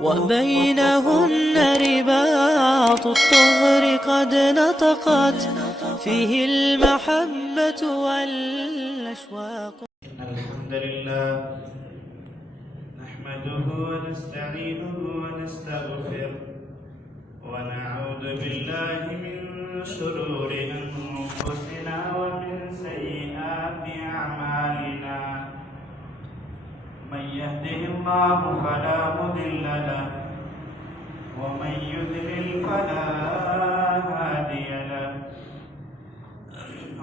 وبينهن رباط الطهر قد نطقت فيه المحبة والأشواق. إن الحمد لله نحمده ونستعينه ونستغفره ونعوذ بالله من شرور أنفسنا ومن سيئات أعمالنا. من يهده الله فلا مضل له ومن يضلل فلا هادي له.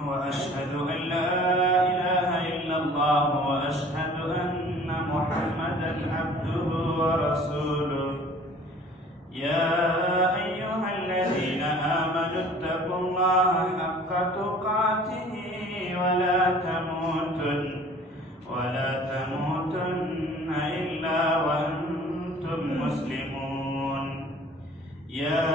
وأشهد أن لا إله إلا الله وأشهد أن محمدا عبده ورسوله. يا أيها الذين آمنوا اتقوا الله حق تقاته ولا تموتن إلا وأنتم مسلمون. يا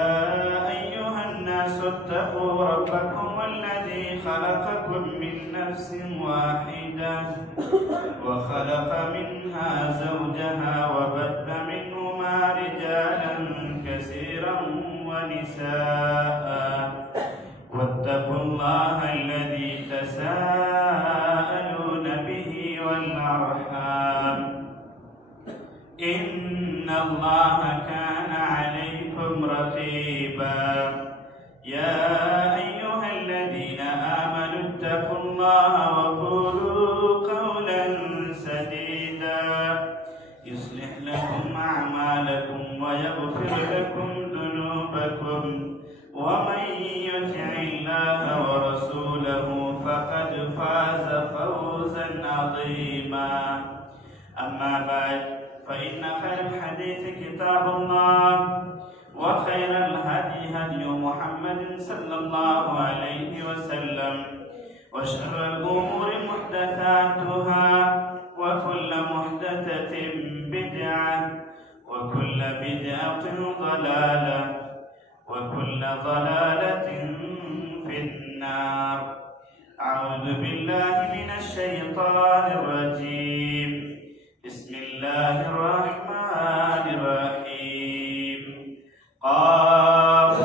أيها الناس اتقوا ربكم الذي خلقكم من نفس واحدة وخلق منها زوجها وبث منهما رجالا كثيرا ونساء. واتقوا الله الذي تساءلون به والأرحام إن الله كان عليكم رقيبا. يا أيها الذين آمنوا اتقوا الله وقولوا قولا سديدا يصلح لكم أعمالكم ويغفر لكم ذنوبكم. ومن يطع الله ورسوله فقد فاز فوزا عظيما. أما بعد فإن خير الحديث كتاب الله وخير الهدي هدي محمد صلى الله عليه وسلم وشر الأمور محدثاتها وكل محدثة بدعة وكل بدعة ضلالة وكل ضلالة في النار. أعوذ بالله من الشيطان الرجيم. بسم الله الرحمن الرحيم. قاف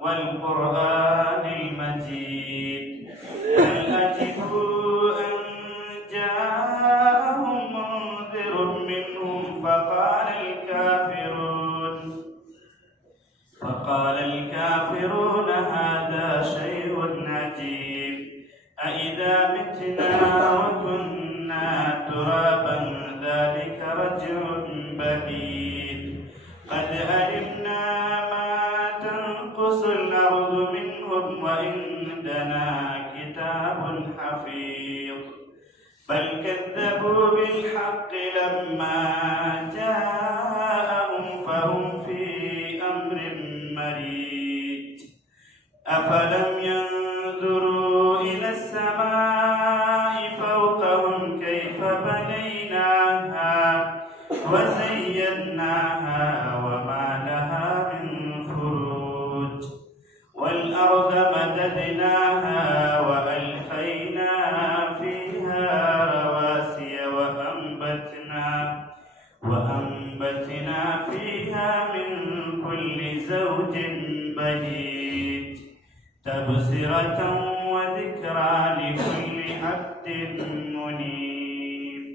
والقرآن المجيد بل عجبوا أن جاءهم منذر منهم فقال الكافرون هذا شيء عجيب. أإذا متنا وكنا ترابا ذلك رجع بعيد. قد علمنا ما تنقص الأرض منهم وعندنا كتاب حفيظ. بل كذبوا بالحق لما جاءهم فهم في أمر مريج. أفلم ينظروا إلى السماء فوقهم كيف بنيناها وزيناها وما لها من فروج. والأرض مددناها وألقينا فيها رواسي وأنبتنا فيها من كل زوج بهيج. تبصرة وذكرى لكل عبد منيب.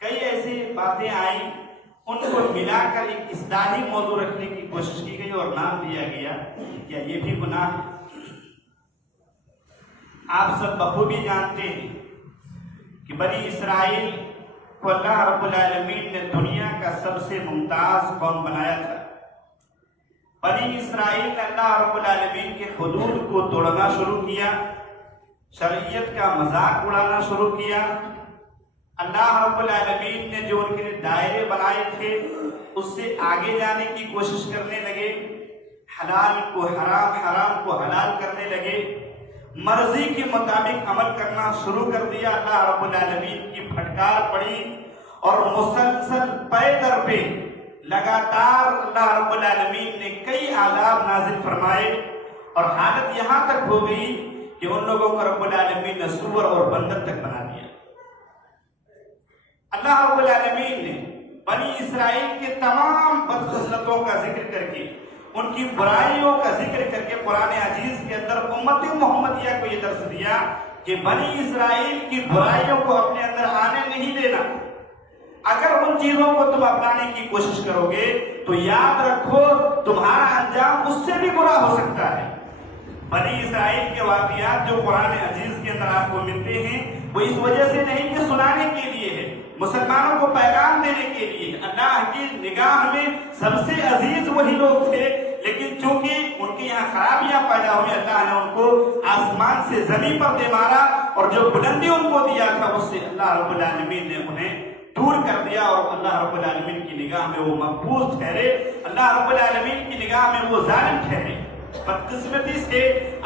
کئی ایسی باتیں آئیں، ان کو ملا کر ایک اصلاحی موضوع رکھنے کی کوشش کی گئی اور نام دیا گیا کیا یہ بھی گناہ ہے؟ آپ سب بخوبی جانتے ہیں کہ بنی اسرائیل کو اللہ رب العالمین نے دنیا کا سب سے ممتاز قوم بنایا تھا۔ بنی اسرائیل نے اللہ رب العالمین کے حدود کو توڑنا شروع کیا، شریعت کا مذاق اڑانا شروع کیا۔ اللہ رب العالمین نے جو ان کے لیے دائرے بنائے تھے اس سے آگے جانے کی کوشش کرنے لگے، حلال کو حرام، حرام کو حلال کرنے لگے، مرضی کے مطابق عمل کرنا شروع کر دیا۔ اللہ رب العالمین کی پھٹکار پڑی اور مسلسل پے در پہ لگاتار اللہ رب العالمین نے کئی عذاب نازل فرمائے، اور حالت یہاں تک ہو گئی کہ ان لوگوں کو رب العالمین نے سور اور بندر تک بنا دیا۔ اللہ رب العالمین نے بنی اسرائیل کے تمام بدخصلتوں کا ذکر کر کے، ان کی برائیوں کا ذکر کر کے قرآن عزیز کے اندر امت محمدیہ کو یہ درس دیا کہ بنی اسرائیل کی برائیوں کو اپنے اندر آنے نہیں دینا۔ اگر ان چیزوں کو تم اپنانے کی کوشش کرو گے تو یاد رکھو تمہارا انجام اس سے بھی برا ہو سکتا ہے۔ بنی اسرائیل کے واقعات جو قرآن عزیز کے اندر آپ کو ملتے ہیں وہ اس وجہ سے نہیں کہ سنانے کے لیے ہے، مسلمانوں کو پیغام دینے کے لیے۔ اللہ کی نگاہ میں سب سے عزیز وہی لوگ تھے، لیکن چونکہ ان کے یہاں خرابیاں پیدا ہوئی، اللہ نے ان کو آسمان سے زمین پر دے مارا، اور جو بلندی ان کو دیا تھا اس سے اللہ رب العالمین نے انہیں دور کر دیا، اور اللہ رب العالمین کی نگاہ میں وہ مقبوض ٹھہرے، اللہ رب العالمین کی نگاہ میں وہ ظالم ٹھہرے۔ بدقسمتی سے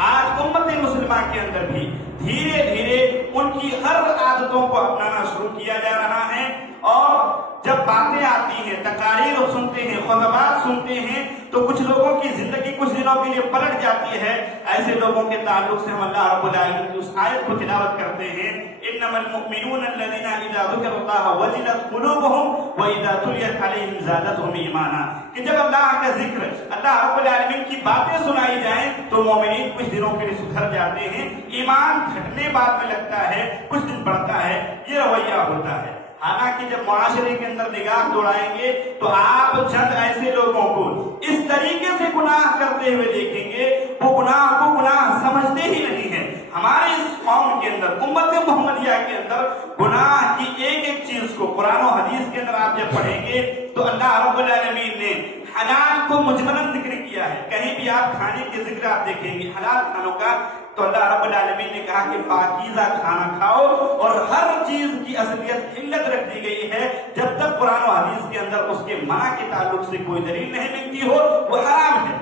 آج امت مسلمہ کے اندر بھی دھیرے دھیرے ان کی ہر عادتوں کو اپنانا شروع کیا جا رہا ہے، اور جب باتیں آتی ہیں، تقاریر سنتے ہیں، خطبات سنتے ہیں، تو کچھ لوگوں کی زندگی کچھ دنوں کے لیے پلٹ جاتی ہے۔ ایسے لوگوں کے تعلق سے ہم اللہ رب العالمین کی اس آیت کو تلاوت کرتے ہیں، انما المؤمنون الذين اذا ذكر الله وجلت قلوبهم واذا تليت عليهم زادتهم ایمانا، کہ جب اللہ کا ذکر، اللہ رب العالمین کی باتیں سنائی جائیں تو مومنین کچھ دنوں کے لیے سدھر جاتے ہیں، ایمان گھٹنے بعد میں لگتا ہے، کچھ دن بڑھتا ہے، یہ رویہ ہوتا ہے۔ حالانکہ جب معاشرے کے اندر نگاہ دوڑائیں گے تو آپ چند ایسے لوگوں کو اس طریقے سے گناہ کرتے ہوئے دیکھیں گے، وہ گناہ کو گناہ سمجھتے ہی نہیں ہیں۔ ہمارے اس قوم کے اندر، امت محمدیہ کے اندر، گناہ کی ایک ایک چیز کو قرآن و حدیث کے اندر آپ جب پڑھیں گے تو اللہ رب العالمین نے حلال کو مجملاً ذکر کیا ہے۔ کہیں بھی آپ کھانے کے ذکر آپ دیکھیں گے حلال کھانوں کا، تو اللہ رب العالمین نے کہا کہ پاکیزہ کھانا کھاؤ، اور ہر چیز کی اصلیت علت رکھ دی گئی ہے جب تک قرآن و حدیث کے اندر اس کے منع کے تعلق سے کوئی دلیل نہیں ملتی ہو وہ حرام ہے،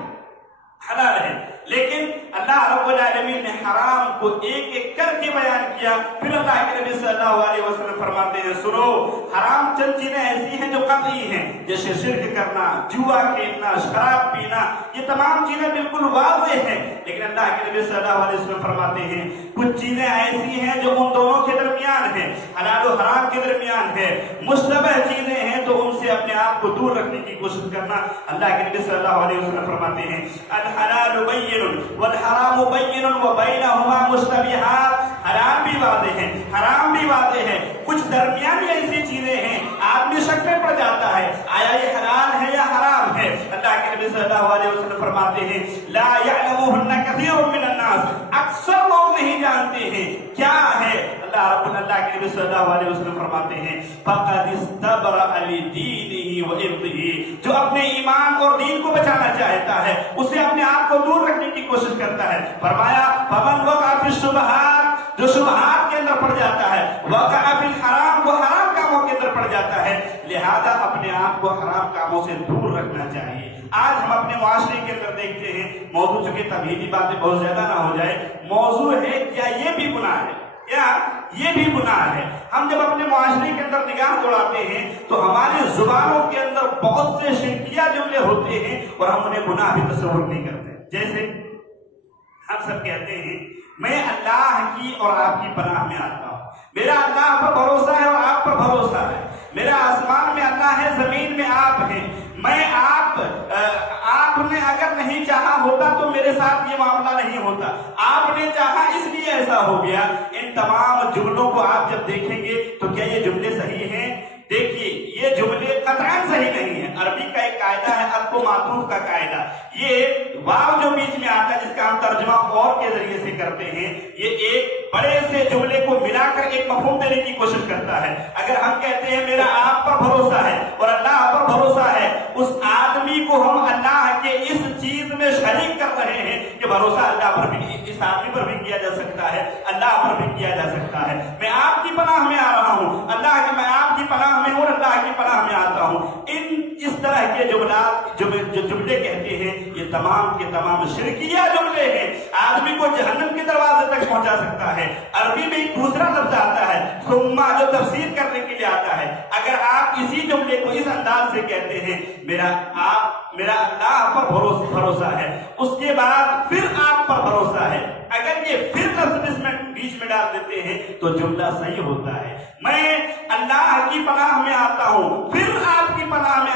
حلال ہے۔ لیکن اللہ رب العالمین نے حرام کو ایک ایک کر کے بیان کیا، پھر اللہ کے نبی صلی اللہ علیہ وسلم فرماتے ہیں سنو، حرام چند چیزیں ایسی ہیں جو قطعی ہیں، جیسے شرک کرنا، جوا کھیلنا، شراب پینا، یہ تمام چیزیں بالکل واضح ہیں، لیکن اللہ کے نبی صلی اللہ علیہ وسلم فرماتے ہیں کچھ چیزیں ایسی ہیں جو ان دونوں کے درمیان ہیں، حلال و حرام کے درمیان ہے، مشتبہ چیزیں ہیں تو ان سے اپنے آپ کو دور رکھنے کی کوشش کرنا۔ اللہ کے نبی صلی اللہ علیہ وسلم فرماتے ہیں الحلال بین والحرام بین وبینہما مشتبہات، حلال بھی واضح ہے، حرام بھی واضح ہے، کچھ درمیانی ایسی چیزیں ہیں آدمی شک میں پڑ جاتا ہے آیا یہ حلال ہے یا حرام ہے۔ اللہ کے نبی صلی اللہ علیہ وسلم فرماتے ہیں لا یعلمہن کثیر من الناس، اکثر لوگ نہیں جانتے ہیں کیا ہے۔ اللہ کے نبی صلی اللہ علیہ وسلم فرماتے ہیں فقد استبرأ لدینہ وعرضہ، جو اپنے ایمان اور دین کو بچانا چاہتا ہے اسے اپنے آپ کو دور رکھنے کی کوشش کرتا ہے۔ فرمایا فمن وقع فی الشبہات، جو شبہات کے اندر پڑ جاتا ہے، وقع فی الحرام، وہ حرام کاموں کے اندر پڑ جاتا ہے، لہذا اپنے آپ کو حرام کاموں سے دور رکھنا چاہیے۔ آج ہم اپنے معاشرے کے اندر دیکھتے ہیں، موضوع چونکہ تبہیدی باتیں بہت زیادہ نہ ہو جائے، موضوع ہے کیا یہ بھی گناہ ہے، کیا یہ بھی گناہ ہے۔ ہم جب اپنے معاشرے کے اندر نگاہ دوڑاتے ہیں تو ہماری زبانوں کے اندر بہت سے شرکیہ جملے ہوتے ہیں اور ہم انہیں گناہ بھی تصور نہیں کرتے۔ جیسے ہم سب کہتے ہیں میں اللہ کی اور آپ کی پناہ میں آتا ہوں، میرا اللہ پر بھروسہ ہے اور آپ پر بھروسہ ہے، میرا آسمان میں اللہ ہے، زمین میں آپ ہیں، میں آپ نے اگر نہیں چاہا ہوتا تو میرے ساتھ یہ معاملہ نہیں ہوتا، آپ نے چاہا اس لیے ایسا ہو گیا۔ ان تمام جملوں کو آپ جب دیکھیں گے تو کیا یہ جملے صحیح ہیں؟ دیکھیے یہ جملے قطعاً صحیح نہیں ہے. عربی کا ایک قاعدہ ہے عطف و معطوف کا قاعدہ. یہ واو جو بیچ میں آتا ہے جس کا ہم ترجمہ اور کے ذریعے سے کرتے ہیں, یہ ایک بڑے سے جملے کو ملا کر ایک مفہوم دینے کی کوشش کرتا ہے. اگر ہم کہتے ہیں میرا آپ پر بھروسہ ہے اور اللہ پر بھروسہ ہے, اس آدمی کو ہم اللہ کے اس چیز میں شریک کر رہے ہیں کہ بھروسہ اللہ پر بھی, اس آدمی پر بھی کیا جا سکتا ہے, اللہ پر بھی کیا جا سکتا ہے. میں آپ کی پناہ میں آ رہا ہوں, میں آپ کی پناہ میں ہوں, اللہ کی پناہ میں آتا ہوں. اس طرح کے جملات جو جملے کہتے ہیں یہ تمام کے تمام شرکیہ جملے ہیں, آدمی کو جہنم کے دروازے تک پہنچا سکتا ہے. عربی میں ایک دوسرا لفظ آتا ہے ثم, جو تفسیر کرنے کے لیے آتا ہے. اگر آپ اسی جملے کو اس انداز سے کہتے ہیں میرا اللہ پر بھروسہ ہے, اس کے بعد پھر آپ پر بھروسہ ہے, اگر یہ پھر لفظ بیچ میں ڈال دیتے ہیں تو جملہ صحیح ہوتا ہے. میں اللہ کی پناہ میں آتا ہوں, پھر آپ کی پناہ میں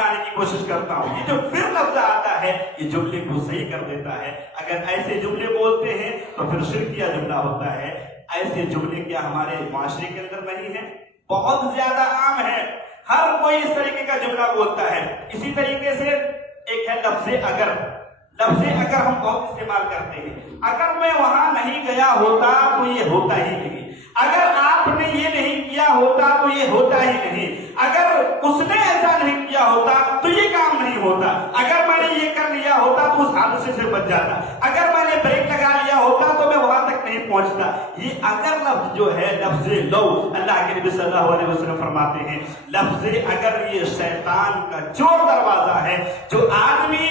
آنے کی کوشش کرتا ہوں. یہ جو پھر لفظ آتا ہے یہ جملے کو صحیح کر دیتا ہے. اگر ایسے جملے بولتے ہیں تو پھر شرکیہ جملہ ہوتا ہے. ایسے جملے کیا ہمارے معاشرے کے اندر نہیں ہے؟ بہت زیادہ عام ہے, ہر کوئی اس طریقے کا جملہ بولتا ہے. اسی طریقے سے ایک ہے لفظ اگر. لفظ اگر ہم بہت استعمال کرتے ہیں. اگر میں وہاں نہیں گیا ہوتا تو یہ ہوتا ہی نہیں, اگر آپ نے یہ نہیں کیا ہوتا تو یہ ہوتا ہی نہیں, اگر اس نے ایسا نہیں کیا ہوتا تو یہ کام نہیں ہوتا, اگر میں نے یہ کر لیا ہوتا تو اس حادثے سے بچ جاتا, اگر میں نے بریک لگا لیا ہوتا تو میں وہاں تک نہیں پہنچتا. یہ اگر لفظ جو ہے لفظ لو, اللہ کے نبی صلی اللہ علیہ وسلم فرماتے ہیں لفظ اگر یہ شیطان کا چور دروازہ ہے. جو آدمی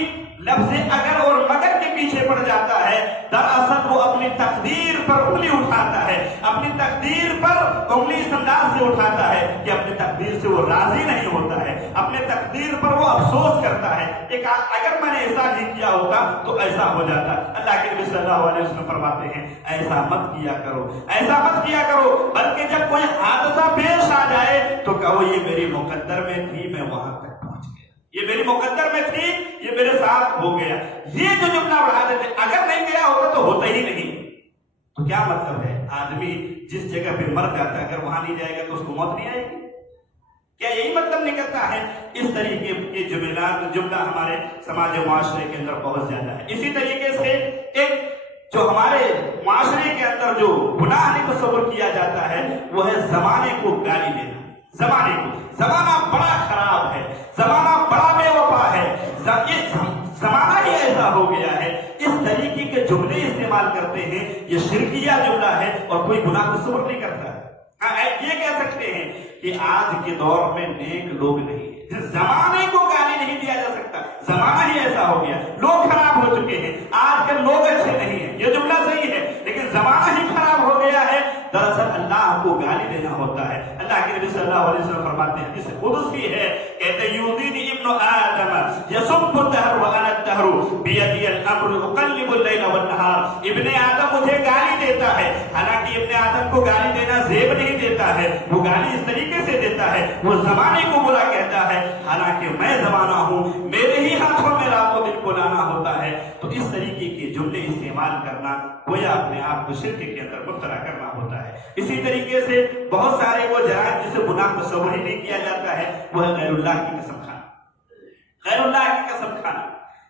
لفظ اگر اور مگر کے پیچھے پڑ جاتا ہے دراصل وہ اپنی تقدیر پر انگلی اٹھاتا ہے, اپنی تقدیر پر انگلی اس انداز سے اٹھاتا ہے کہ اپنی تقدیر سے وہ راضی نہیں ہوتا ہے, اپنے تقدیر پر وہ افسوس کرتا ہے. ایک اگر میں نے ایسا نہیں کیا ہوتا تو ایسا ہو جاتا. اللہ کے نبی صلی اللہ علیہ وسلم فرماتے ہیں ایسا مت کیا کرو, ایسا مت کیا کرو, بلکہ جب کوئی حادثہ پیش آ جائے تو کہو یہ میری مقدر میں تھی, میں وہاں تک پہنچ گیا, یہ میری مقدر میں تھی, یہ میرے ساتھ ہو گیا. یہ جو جملہ بڑھا دیتے اگر نہیں گیا ہوتا تو ہوتا ہی نہیں, تو کیا مطلب ہے؟ آدمی جس جگہ پہ مر جاتا ہے اگر وہاں نہیں جائے گا تو اس کو موت نہیں آئے گی. کیا یہی مطلب نکلتا ہے؟ اس طریقے کے جملہ ہمارے سماج و معاشرے کے اندر بہت زیادہ ہے. اسی طریقے سے ایک جو ہمارے معاشرے کے اندر جو گناہ تصور کیا جاتا ہے وہ ہے زمانے کو گالی دینا. زمانے کو, زمانہ بڑا خراب ہے, زمانہ بڑا بے وفا ہے, زمانہ ہی ایسا ہو گیا ہے. اس طریقے کے جملے استعمال کرتے ہیں, یہ شرکیہ جملہ ہے اور کوئی گناہ تصور نہیں کرتا ہے. یہ کہہ سکتے ہیں کہ آج کے دور میں نیک لوگ نہیں ہیں, جس زمانے کو گالی نہیں دیا جا سکتا, زمانہ ہی ایسا ہو گیا, لوگ خراب ہو چکے ہیں, آج کل لوگ اچھے نہیں ہیں. یہ جملہ صحیح ہے لیکن زمانہ ہی خراب ہو گیا ہے. دراصل اللہ کو گالی دینا ہوتا ہے. اللہ کے نبی صلی اللہ علیہ وسلم فرماتے ہیں, حدیث قدسی ہے, کہتے یؤذینی ابن آدم یسب الدہر وانا الدہر بیدی الامر اقلب اللیل والنہار. ابن آدم مجھے گالی دیتا ہے, حالانکہ ابن آدم کو گالی دینا زیب نہیں دیتا ہے, وہ گالی اس طریقے سے دیتا ہے, وہ زمانے کو برا کہتا ہے, حالانکہ میں زمانہ ہوں, میرے ہی ہاتھوں میں رات و دن کو لانا ہوتا ہے. تو اس طریقے کے جملے استعمال کرنا گویا اپنے آپ کو شرک کے اندر مبتلا کرنا ہوتا ہے. اسی طریقے سے بہت سارے وہ جرائم جسے گناہ تصور ہی نہیں کیا جاتا ہے وہ ہے غیر اللہ کی قسم کھانا. غیر اللہ کی قسم کھانا.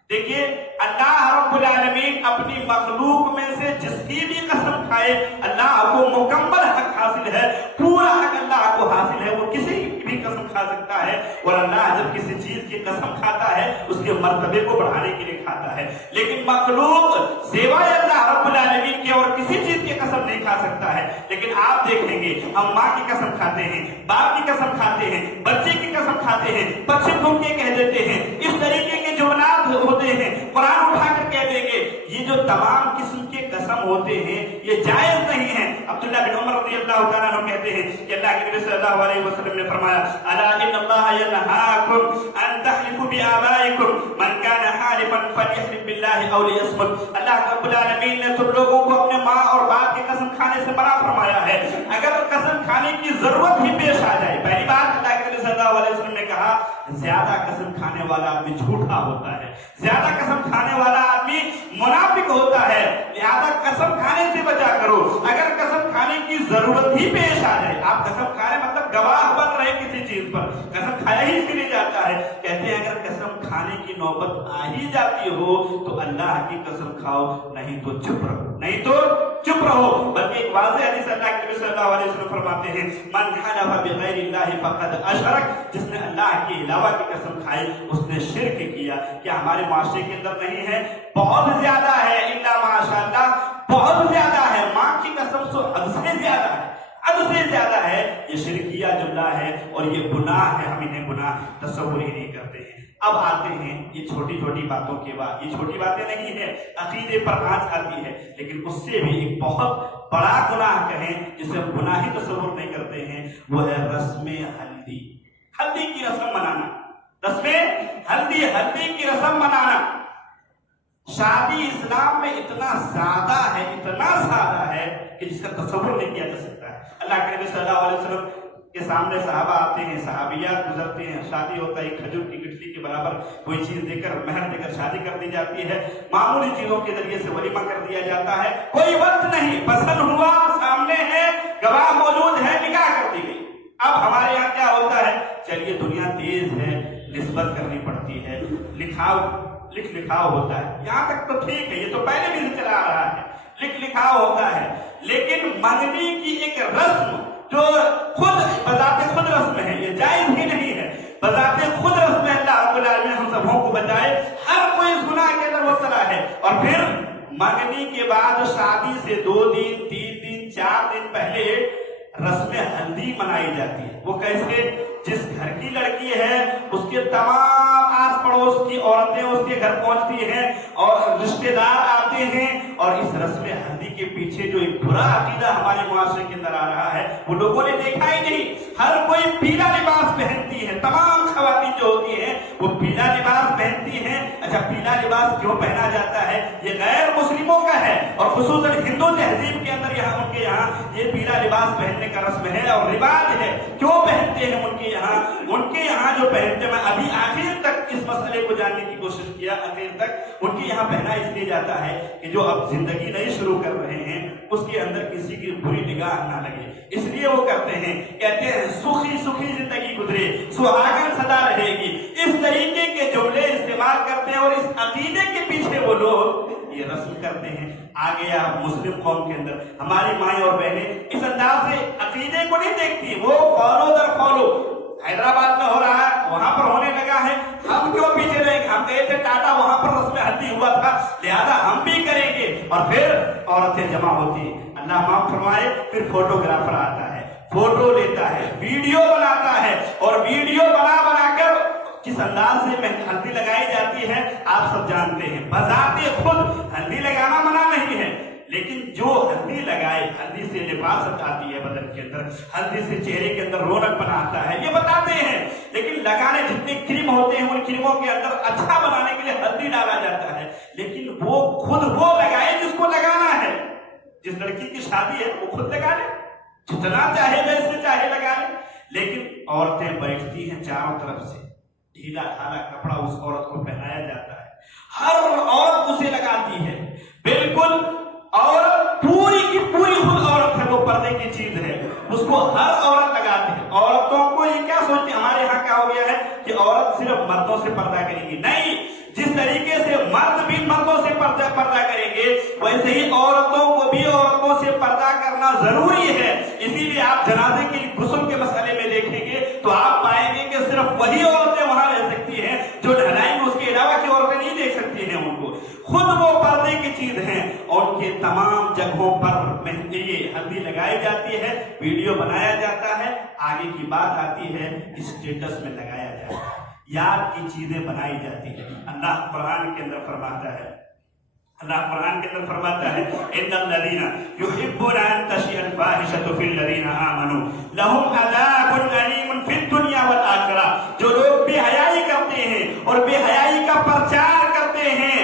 دیکھیے اللہ رب العالمین اپنی مخلوق میں سے جس کی بھی قسم کھائے اللہ کو مکمل حق حاصل ہے, پورا حق اللہ کو حاصل ہے. وہ کسی بھی قسم کھا سکتا ہے, اور اللہ جب کسی چیز کی قسم کھاتا ہے اس کے مرتبے کو بڑھانے کے لیے کھاتا ہے. لیکن مخلوق سوائے اللہ رب العالمین کے اور کسی چیز کی قسم نہیں کھا سکتا ہے. لیکن آپ دیکھیں گے ہم ماں کی قسم کھاتے ہیں, باپ کی قسم کھاتے ہیں, بچے کی قسم کھاتے ہیں, بچے کو کہہ دیتے ہیں. اس طریقے کے جملات ہوتے ہیں, قرآن اٹھا کر کہہ دیں گے. یہ جو تمام قسم کے قسم ہوتے ہیں یہ جائز نہیں ہے. عبداللہ بن عمر رضی اللہ تعالیٰ عنہ کہتے ہیں کہ اللہ کے نبی صلی اللہ علیہ وسلم نے فرمایا الا ان اللہ ینہاکم ان تحلفوا بآبائکم من کان حالفا فلیحلف باللہ او لیصمت، اللہ رب العالمین نے تم لوگوں کو اپنے ماں اور باپ کی قسم کھانے سے منع فرمایا ہے۔ اگر قسم کھانے کی ضرورت ہی پیش آ جائے، پہلی بات اللہ کے نبی صلی اللہ علیہ وسلم نے کہا زیادہ قسم کھانے والا آدمی جھوٹا ہوتا ہے، زیادہ قسم کھانے والا آدمی منافق ہوتا ہے، لہذا قسم کھانے سے بچا کرو۔ اگر قسم کھانے کی ضرورت ہی پیش آ جائے، آپ قسم کھا رہے مطلب گواہ بن رہے کسی چیز پر، قسم کھایا ہی اسی لیے جاتا ہے، کہتے ہیں اگر قسم کھانے کی نوبت آ ہی جاتی ہو تو اللہ کی قسم کھاؤ، نہیں تو چپ رہو، نہیں تو چپ رہو۔ بلکہ ایک واضح حدیث اللہ کے نبی صلی اللہ علیہ وسلم فرماتے ہیں من حلف بغیر اللہ فقد اشرک، جس نے اللہ کے علاوہ کی قسم کھائی اس نے شرک کیا۔ کیا ہمارے معاشرے کے اندر نہیں ہے؟ بہت زیادہ ہے، الا ماشاء اللہ بہت زیادہ ہے، ماں کی قسم سو حد سے زیادہ ہے، حد سے زیادہ ہے۔ یہ شرکیہ جملہ ہے اور یہ گناہ ہے، ہم انہیں گناہ تصور ہی نہیں کرتے ہیں۔ اب آتے ہیں یہ چھوٹی چھوٹی باتوں کے بعد، یہ چھوٹی باتیں نہیں ہیں، عقیدے پر آنچ آتی ہے، لیکن اس سے بھی ایک بہت بڑا گناہ کہیں جسے ہم گناہ ہی تصور نہیں کرتے ہیں، وہ ہے رسم ہلدی، ہلدی کی رسم منانا، رسم ہلدی، ہلدی کی رسم منانا۔ شادی اسلام میں اتنا سادہ ہے، اتنا سادہ ہے کہ جس کا تصور نہیں کیا جا سکتا ہے۔ اللہ کے نبی صلی اللہ علیہ وسلم کے سامنے صحابہ آتے ہیں، صحابیات گزرتے ہیں، شادی ہوتا ہے، ایک کھجور کی گٹھلی کے برابر کوئی چیز دے کر، مہر دے کر شادی کر دی جاتی ہے، معمولی چیزوں کے ذریعے سے ولیمہ کر دیا جاتا ہے، کوئی وقت نہیں، پسند ہوا، سامنے ہے، گواہ موجود ہے، نکاح کر دی گئی۔ اب ہمارے یہاں کیا ہوتا ہے، چلیے دنیا تیز ہے، نسبت کرنی پڑتی ہے، لکھ لکھاؤ ہوتا ہے، یہاں تک تو ٹھیک ہے، یہ تو پہلے بھی چلا آ رہا ہے، لکھ لکھاؤ ہوتا ہے، لیکن منگنی کی ایک رسم جو خود بذات خود رسم ہے، یہ جائز ہی نہیں ہے، بذات خود رسم ہے۔ اللہ رب العالمین ہم سبوں کو بچائے، ہر کوئی اس گناہ کے اندر مبتلا ہے۔ اور پھر منگنی کے بعد شادی سے 2 دن 3 دن 4 دن پہلے رسم ہلدی منائی جاتی ہے۔ وہ کیسے؟ جس گھر کی لڑکی ہے اس کے تمام آس پڑوس کی عورتیں اس کے گھر پہنچتی ہیں اور رشتہ دار آتے ہیں، اور اس رسم ہلدی کے پیچھے جو ایک برا عقیدہ ہمارے معاشرے کے اندر آ رہا ہے وہ لوگوں نے دیکھا ہی نہیں۔ ہر کوئی پیلا لباس پہنتی ہے، تمام خواتین جو ہوتی ہیں وہ پیلا لباس پہنتی ہیں۔ اچھا پیلا لباس کیوں پہنا جاتا ہے؟ یہ غیر مسلموں کا ہے، اور خصوصاً ہندو تہذیب کے اندر یہاں ان کے یہاں یہ پیلا لباس پہننے کا رسم ہے اور رواج ہے۔ کیوں پہنتے ہیں ان کے یہاں جو پہنتے ہیں، میں ابھی آخر تک اس مسئلے کو جاننے کی کوشش کیا، آخر تک ان کے یہاں پہنا اس لیے جاتا ہے کہ جو اب زندگی نئی شروع کر رہے ہیں اس کے اندر کسی کی بری نگاہ نہ لگے، اس لیے وہ کرتے ہیں، کہتے ہیں سخی سخی زندگی گزرے، سہاگن سدا رہے گی، اس طریقے کے جملے استعمال کرتے ہیں، اور اس عقیدے کے پیچھے وہ لوگ یہ رسم کرتے ہیں۔ آگے آپ مسلم قوم کے اندر ہماری مائیں اور بہنیں اس انداز سے عقیدے کو نہیں دیکھتی، وہ فالو در فالو، حیدرآباد میں ہو رہا ہے وہاں پر ہونے لگا ہے، ہم کیوں پیچھے رہیں گے؟ ہم گئے تھے ٹاٹا، وہاں پر رسم ہلدی ہوا تھا، لہذا ہم بھی کریں گے۔ اور پھر عورتیں جمع ہوتی ہیں، اللہ معاف فرمائے، پھر فوٹوگرافر آتا ہے، فوٹو لیتا ہے، ویڈیو بناتا ہے، اور ویڈیو بنا کر کس انداز سے ہلدی لگائی جاتی ہے آپ سب جانتے ہیں۔ بذات خود ہلدی لگانا منع نہیں ہے، لیکن جو ہلدی لگائے، ہلدی سے لباست آتی ہے بدن کے اندر، ہلدی سے چہرے کے اندر رونق بناتا ہے، یہ بتاتے ہیں، لیکن لگانے جتنے کریم ہوتے ہیں ان کریموں کے اندر اچھا بنانے کے لیے ہلدی ڈالا جاتا ہے، لیکن وہ خود وہ لگائے جس کو لگانا ہے۔ جس لڑکی کی شادی ہے وہ خود لگا لے، جتنا چاہے جیسے چاہے لگا لے، لیکن عورتیں بیٹھتی ہیں چاروں طرف سے، ڈھیلا ڈھالا کپڑا اس عورت کو پہنایا جاتا ہے، ہر عورت اسے لگاتی ہے، بالکل عورت پوری کی پوری خود عورت ہے، وہ پردے کی چیز ہے، اس کو ہر عورت لگاتی ہے۔ عورتوں کو یہ کیا سوچتے ہیں، ہمارے یہاں کیا ہو گیا ہے کہ عورت صرف مردوں سے پردہ کرے گی، نہیں، جس طریقے سے مرد بھی مردوں سے پردہ کریں گے ویسے ہی عورتوں کو بھی عورتوں سے پردہ کرنا ضروری ہے۔ اسی لیے آپ جنازے کی غسل کے مسئلے میں دیکھیں گے تو آپ پائیں گے کہ صرف وہی عورتیں وہاں رہ سکتی ہیں جو ڈھلائیں گے، اس کے علاوہ کی عورتیں نہیں دیکھ سکتی ہیں ان کو، خود وہ پردے کی چیز ہیں، اور ان کے تمام جگہوں پر یہ ہلدی لگائی جاتی ہے، ویڈیو بنایا جاتا ہے، آگے کی بات آتی ہے اسٹیٹس میں لگایا جاتا ہے، یاد کی چیزیں بنائی جاتی ہیں۔ اللہ قرآن کے اندر فرماتا ہے، ان الذين يحبون ان تشيع الفاحشة في الذين آمنوا لهم عذاب أليم في الدنيا والآخرة۔ جو لوگ بے حیائی کرتے ہیں اور بے حیائی کا پرچار کرتے ہیں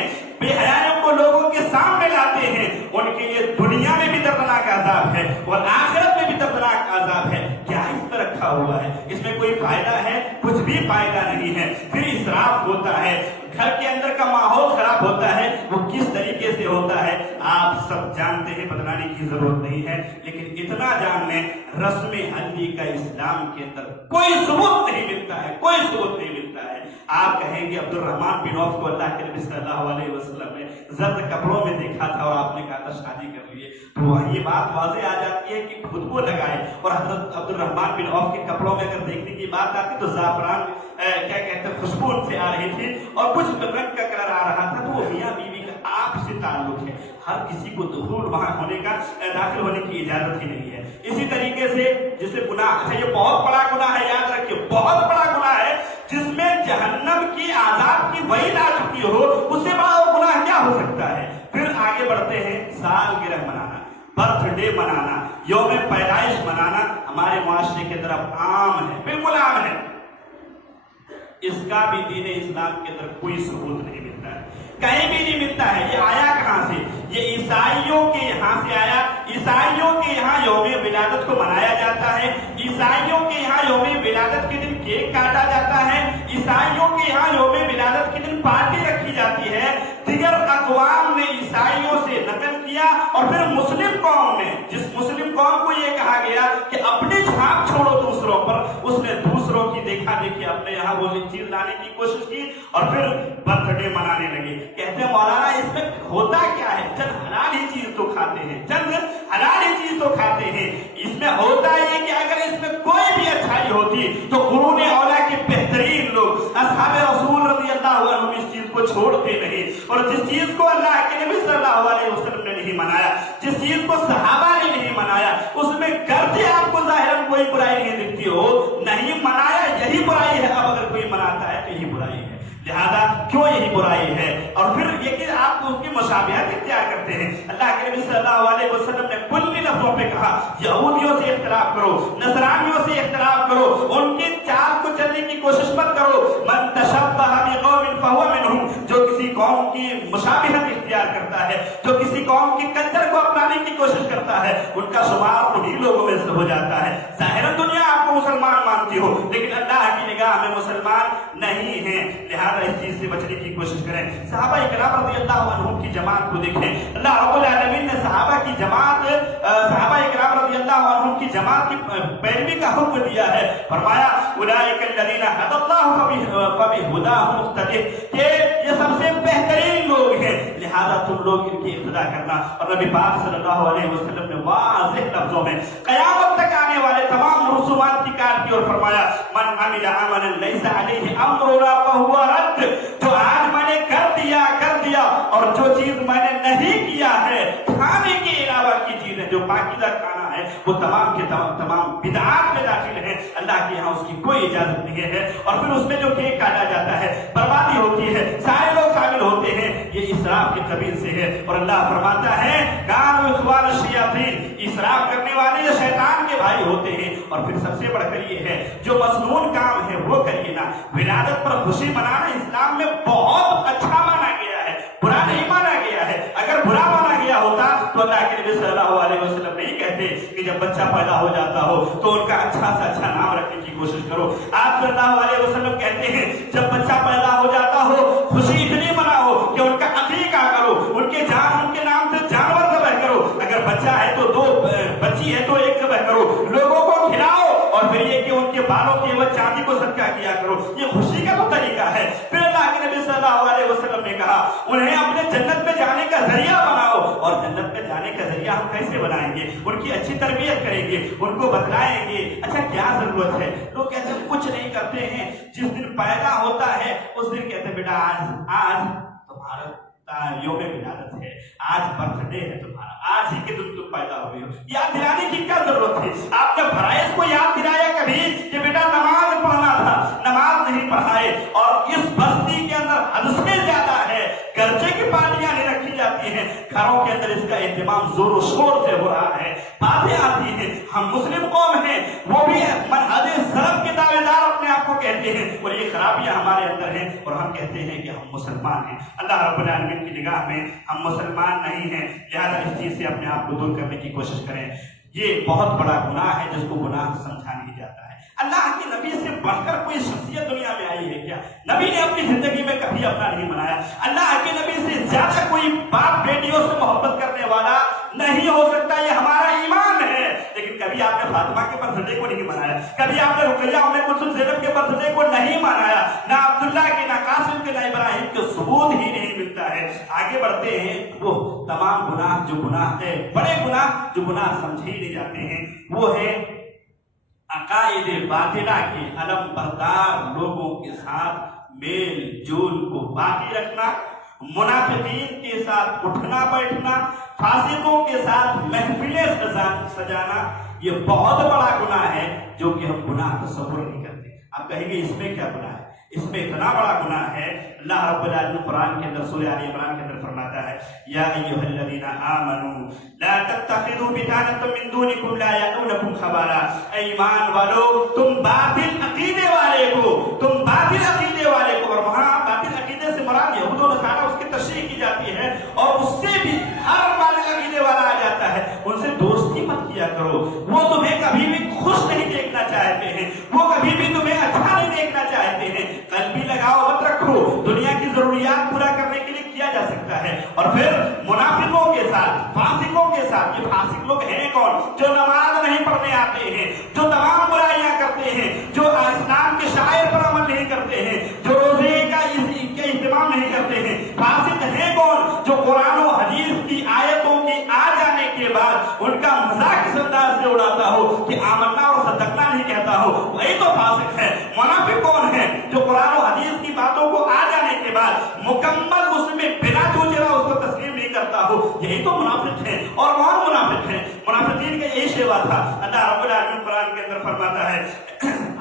بھی فائدہ نہیں ہے، پھر اسراف ہوتا ہے، گھر کے اندر کا ماحول خراب ہوتا ہے، وہ کس طریقے سے ہوتا ہے آپ سب جانتے ہیں، بتلانے کی ضرورت نہیں ہے، لیکن اتنا جان لیں رسم ہلدی کا اسلام کے اندر کوئی ثبوت نہیں ملتا ہے، کوئی ثبوت نہیں ملتا ہے۔ آپ کہیں گے عبد الرحمن بن عوف کو اللہ کے نبی صلی اللہ علیہ وسلم نے زرد کپڑوں میں دیکھا تھا اور آپ نے کہا تھا شادی کر لیے، تو یہ بات واضح آ جاتی ہے کہ خود کو لگائے، اور حضرت عبد الرحمن بن عوف کے کپڑوں میں اگر دیکھنے کی بات آتی تو زعفران کیا کہتے ہیں خوشبو ان سے آ رہی تھی اور کچھ رنگ کا کلر آ رہا تھا، تو وہ میاں بیوی کا آپ سے تعلق ہے، ہر کسی کو دخول وہاں ہونے کا داخل ہونے کی اجازت ہی نہیں ہے۔ اسی طریقے سے جسے گناہ، اچھا یہ بہت بڑا گناہ ہے، یاد رکھیے بہت بڑا گناہ ہے، جس میں جہنم کی عذاب کی وعید آ چکی ہو، اس سے بڑا وہ گناہ کیا ہو سکتا ہے؟ پھر آگے بڑھتے ہیں، سالگرہ منانا، برتھ ڈے منانا، یوم پیدائش منانا ہمارے معاشرے کے طرف عام ہے، بالکل عام ہے، اس کا بھی دین اسلام کے اندر کوئی ثبوت نہیں ملتا ہے، کہیں بھی نہیں ملتا ہے۔ یہ آیا کہاں سے؟ یہ عیسائیوں کے یہاں سے آیا، عیسائیوں کے یہاں یوم ولادت کو منایا جاتا ہے، عیسائیوں کے یہاں یوم ولادت کے دن کیک کاٹا جاتا ہے، عیسائیوں کے یہاں یوم ولادت کے دن پارٹی رکھی جاتی ہے۔ دیگر اقوام نے عیسائیوں سے نقل کیا، اور پھر مسلم قوم نے، جس مسلم قوم کو یہ کہا گیا کہ اپنی چھاپ چھوڑو دوسروں پر، اس نے دوسروں کی دیکھا دیکھی اپنے یہاں وہ چیز لانے کی کوشش کی اور پھر برتھ ڈے منانے لگے۔ کہتے ہیں مولانا اس میں ہوتا کیا ہے؟ چند حلال ہی چیز تو کھاتے ہیں، چند حلال ہی چیز تو کھاتے ہیں، اس میں ہوتا ہے کہ اگر اس میں کوئی بھی اچھائی ہوتی تو قرون اولیٰ کے بہترین لوگ اصحاب رسول رضی اللہ عنہم اس چیز کو چھوڑتے نہیں، اور جس چیز کو اللہ کے نبی صلی اللہ علیہ وسلم نے نہیں منایا، جس چیز کو صحابہ نے نہیں منایا، اس میں گرچہ آپ کو ظاہراً کوئی برائی نہیں دکھتی ہو، نہیں منایا یہی برائی ہے، اب اگر کوئی مناتا ہے تو یہی برائی ہے، لہذا کیوں یہی برائی ہے؟ اور پھر یہ کہ آپ اس کی مشابہت اختیار کرتے ہیں۔ اللہ کے نبی صلی اللہ علیہ وسلم نے کلی لفظوں پہ کہا یہودیوں سے اختلاف کرو، نصرانیوں سے اختلاف کرو، ان کی چال کو چلنے کی کوشش مت کرو، من تشبہ بقوم فہو منہم، جو کسی قوم کی مشابہت اختیار کرتا ہے، جو کسی قوم کی کلچر کو اپنانے کی کوشش کرتا ہے، ان کا شمار انہی لوگوں میں سے ہو جاتا ہے۔ ظاہراً دنیا آپ کو مسلمان مانتی ہو، لیکن اللہ کی نگاہ میں مسلمان نہیں ہیں، لہذا اس چیز سے بچنے کی کوشش کریں۔ صحابہ اکرام رضی اللہ عنہم کی جماعت کو دیکھیں، اللہ رب العالمین نے صحابہ کی جماعت، صحابہ اکرام رضی اللہ عنہم کی جماعت کی پیروی کا حکم دیا ہے، فرمایا اولئک الذین ھدی اللہ فبہداہ مقتدی، کہ یہ سب سے بہترین لوگ ہیں، لہذا تم لوگ ان کی اقتداء کرنا۔ اور نبی پاک صلی اللہ علیہ وسلم نے واضح لفظوں میں قیامت تک آنے والے تمام رسومات کی کاٹ کی اور فرمایا من عمل عملا لیس علیہ امرنا فہو رد، جو آج میں نے کر دیا اور جو چیز میں نے نہیں کیا ہے، کھانے کے علاوہ کی چیزیں جو پاکیزہ کھانا ہے، وہ تمام کے تمام بدعات میں داخل ہیں، اللہ کے یہاں اس کی کوئی اجازت نہیں ہے۔ اور پھر اس میں جو کیک کاٹا جاتا ہے، بربادی ہوتی ہے، سارے لوگ شامل ہوتے ہیں، یہ اسراف کے قبیل سے ہے، اور اللہ فرماتا ہے کانوا اخوان الشیاطین، اسراف کرنے والے یہ شیطان کے بھائی ہوتے ہیں۔ اور پھر سب سے بڑھ کر یہ ہے جو مسنون کام ہے وہ کریے نا، ولادت پر خوشی منانا اسلام میں بہت اچھا مانا گیا ہے، برا نہیں مانا گیا ہے۔ اگر برا مانا گیا ہوتا تو اللہ کے نبی صلی اللہ علیہ وسلم نہیں کہتے کہ جب بچہ پیدا ہو جاتا ہو تو ان کا اچھا سے اچھا نام رکھنے کی کوشش کرو۔ آپ صلی اللہ علیہ وسلم کہتے ہیں جب بچہ پیدا ہو جاتا ہو خوشی اتنی مناؤ کہ ان کا عقیقہ کرو، ان کے نام سے جانور ذبح کرو، اگر بچہ ہے تو 2، بچی ہے تو 1 ذبح کرو، لوگوں کو کھلاؤ، اور پھر یہ کہ ان کے بالوں کی وہ چاندی کو صدقہ کیا کرو، یہ خوشی کا تو طریقہ ہے۔ پھر اللہ کے نبی صلی اللہ علیہ وسلم نے کہا انہیں اپنے جنت میں جانے کا ذریعہ بناؤ، اور جنت میں جانے کا ذریعہ ہم کیسے بنائیں گے؟ ان کی اچھی تربیت کریں گے، ان کو بتلائیں گے۔ اچھا کیا ضرورت ہے؟ لوگ کہتے ہیں کچھ نہیں کرتے ہیں، جس دن پیدا ہوتا ہے اس دن کہتے ہیں بیٹا آج تمہارا یوم ولادت ہے، آج برتھ ڈے ہے تمہارا، آج ہی کے دن تم پیدا ہوئے ہو، یاد دلانے کی کیا ضرورت ہے؟ آپ نے فرائض کو یاد دلایا کبھی کہ بیٹا نماز پڑھنا تھا، نماز نہیں پڑھائے، اور اس بستی کے اندر حد سے زیادہ ہے، گرجے کی پارٹیاں نہیں رکھی جاتی ہیں، گھروں کے اندر اس کا اہتمام زور و شور سے ہو رہا ہے، باتیں آتی ہیں، ہم مسلم قوم ہیں، وہ بھی منہج سلف کے دعوے دار اپنے آپ کو کہتے ہیں، اور یہ خرابیاں ہمارے اندر ہیں، اور ہم کہتے ہیں کہ ہم مسلمان ہیں۔ اللہ رب العالمین کی نگاہ میں ہم مسلمان نہیں ہیں، لہذا اس چیز سے اپنے آپ کو دور کرنے کی کوشش کریں۔ یہ بہت بڑا گناہ ہے جس کو گناہ سمجھا نہیں جاتا ہے۔ اللہ کے نبی سے بڑھ کر کوئی شخصیت دنیا میں آئی ہے کیا؟ نبی نے اپنی زندگی میں کبھی اپنا نہیں منایا. اللہ کے نبی سے زیادہ کوئی باپ بیٹیوں سے محبت کرنے والا نہیں ہو سکتا، یہ ہمارا ایمان ہے. لیکن کبھی آپ نے فاطمہ کے برتھ ڈے کو نہیں منایا، کبھی آپ نے رقیہ ام کلثوم زینب کے برتھ ڈے کو نہیں منایا، نہ عبداللہ کے، نہ قاسم کے، نہ ابراہیم کے. ثبوت ہی نہیں ملتا ہے. آگے بڑھتے ہیں. وہ تمام گناہ جو گناہ ہے، بڑے گناہ جو گناہ سمجھے ہی نہیں جاتے ہیں، وہ ہے عقائد باطلہ کے علم بردار لوگوں کے ساتھ میل جول کو باقی رکھنا، منافقین کے ساتھ اٹھنا بیٹھنا، فاسقوں کے ساتھ محفلیں سجانا. یہ بہت بڑا گناہ ہے جو کہ ہم گناہ تصور نہیں کرتے. آپ کہیں گے اس میں کیا گناہ ہے؟ اس میں اتنا بڑا گناہ ہے. اللہ رب العالمین قرآن کے اندر سورہ آل عمران کے اندر فرماتا ہے یا ایھا الذین آمنوا لا تتخذوا بطانۃ من دونکم لا یألونکم خبالا. ایمان والو تم باطل عقیدے والے کو، اور وہاں باطل عقیدے سے مراد یہود و نصارہ، اس کی تشریح کی جاتی ہے، اور اس سے بھی ہر باطل عقیدے والا آ جاتا ہے. ان سے دوستی مت کیا کرو، وہ تمہیں کبھی بھی خوش نہیں دیکھنا چاہتے ہیں، وہ کبھی بھی تمہیں اچھا نہیں دیکھنا چاہتے ہیں. قلبی لگاؤ مت رکھو، دنیا کی ضروریات پورا کرنے کے لیے کیا جا سکتا ہے. اور پھر منافقوں کے ساتھ، فاسقوں کے ساتھ. یہ فاسق لوگ ہیں کون؟ جو نماز نہیں پڑھنے آتے ہیں، جو تمام برائیاں کرتے ہیں، جو اسلام کے شعائر پر عمل نہیں کرتے ہیں، جو روزے کا اہتمام نہیں کرتے ہیں. فاسق ہیں کون؟ جو قرآن و حدیث کی آیتوں کی آ جانے کے بعد ان کا مذاق اس انداز سے اڑاتا ہو کہ آمنا اور صدقنا نہیں کہتا ہو، وہی تو فاسق ہے. منافق کون ہے؟ جو قرآن و حدیث کی باتوں کو آ جانے کے بعد مکمل اس میں بلا چوچلا اس کو تسلیم نہیں کرتا ہو، یہی تو منافق ہے. اور کون منافق ہے؟ منافقین کا یہی شیوا تھا. اللہ رب العالمین قرآن کے اندر فرماتا ہے،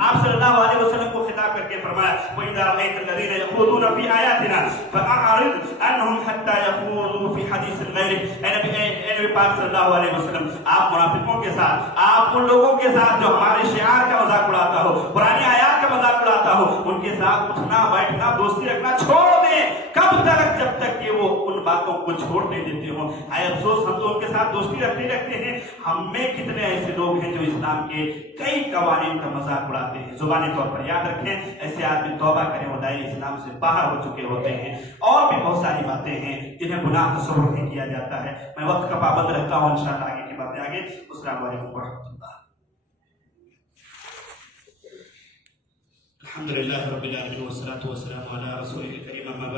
آپ صلی اللہ علیہ وسلم کو خطاب کر کے فرمایا وَإِذَا رَأَيْتَ الَّذِينَ يَخُوضُونَ فِي آيَاتِنَا فَأَعْرِضْ عَنْهُمْ حَتَّى يَخُوضُوا فِي حَدِيثٍ غَيْرِهِ. اے نبی پاک صلی اللہ علیہ وسلم، آپ منافقوں کے ساتھ، آپ ان لوگوں کے ساتھ جو ہمارے شعار کا مذاق اڑاتا ہو، پرانی آیات کا مذاق اڑاتا ہو، ان کے ساتھ اٹھنا بیٹھنا، دوستی رکھنا چھوڑ دیں. کب تک؟ جب تک کہ وہ ان باتوں کو چھوڑ نہیں دیتے ہوں. اے افسوس، ہم تو ان کے ساتھ دوستی رکھتے ہیں. ہم میں کتنے ایسے لوگ ہیں جو اسلام کے کئی قوانین کا مذاق اڑاتے ہیں. زبانی طور پر یاد رکھیں، ایسے آدمی توبہ کریں، وہ دائرے اسلام سے باہر ہو چکے ہوتے ہیں. اور بھی بہت ساری باتیں ہیں جنہیں گناہ تصور نہیں کیا جاتا ہے. میں وقت کا پابند رہتا ہوں، انشاءاللہ آگے کی باتیں آگے. السلام علیکم ورحمۃ اللہ. الحمدللہ رب العالمین والصلاۃ والسلام علی رسول الکریم، اما بعد.